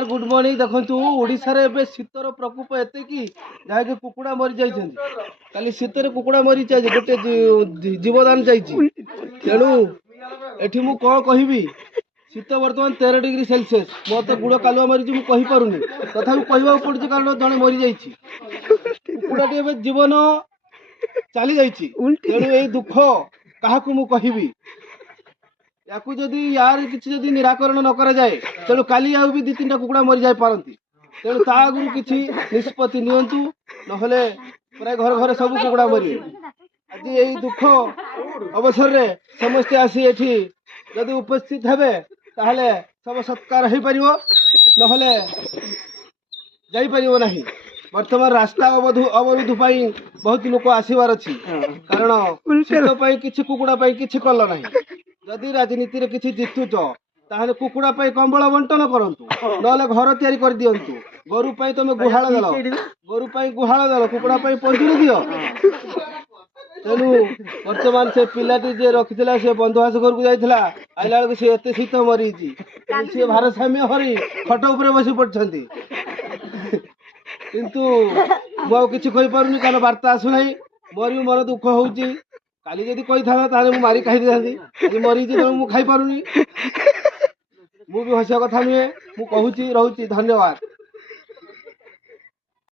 नमस्कार good morning देखु ओडिशा रे एबे शीतर प्रकोप एते कि जहाँकि कुकुड़ा मरी जाइछन काली शीतर कुकुड़ा मरी जाय गोटे जीवदान जाइछि तेणु एठी मु कौन कहबी शीत वर्तमान 13 डिग्री सेल्सियस मत गुड़ कालुआ मरी मु कहि पारुनी तथापि कहबा पड़छि कारण जने मरी जाइछि कुकुड़ाटी एबे जीवन चली जाइछि तेणु ए दुख काहाकू मु कहबी याकू जदि यार किसी जदि निराकरण न करा जाए तेणु काली आउ भी 2-3टा कुकुड़ा मरी जाय पारंती तेणु ता आगु किछि निष्पत्ति नियंतु नहले प्राय घर घर सब कुकुड़ा मरी आज यही दुख अवसर रे समस्त आसी एठी जदि उपस्थित हेबे ताहले सब सत्कार हो परिवो नहले जाई परिवो नाही वर्तमान रास्ता अवरोध पाई बहुत लोक आसीबार अछि कारण शीत पाई किछि कुकुड़ा पाई किछि कल नाही जदि राजनीति रे किछि जितुच ताहले कुकुड़ा पाई कंबल बंटन करंतु नहले घर तयारी कर दियंतु गोरु पाई तमे गुहाळ देलो गोरु पाई गुहाळ देलो कुकुड़ा पाई पंजुरी दियो तेणु वर्तमान से पिलाटी जे रखिथिला से बंधुआस घर को जाइथिला आइला बेलକୁ से एते शीत मरीची से भारसाम्य हरी खट ऊपर बसी पड़छंती किंतु मु किछि कहि पारुनी कारण वार्ता आसु नाही मोर मन दुख होउची काली जदि कहि था ताले मु मारी खाइ दिथांती आज मरी जे मु खाइ पारुनी मु भी हसिया कथा नुहे मु कहूची रहूची धन्यवाद।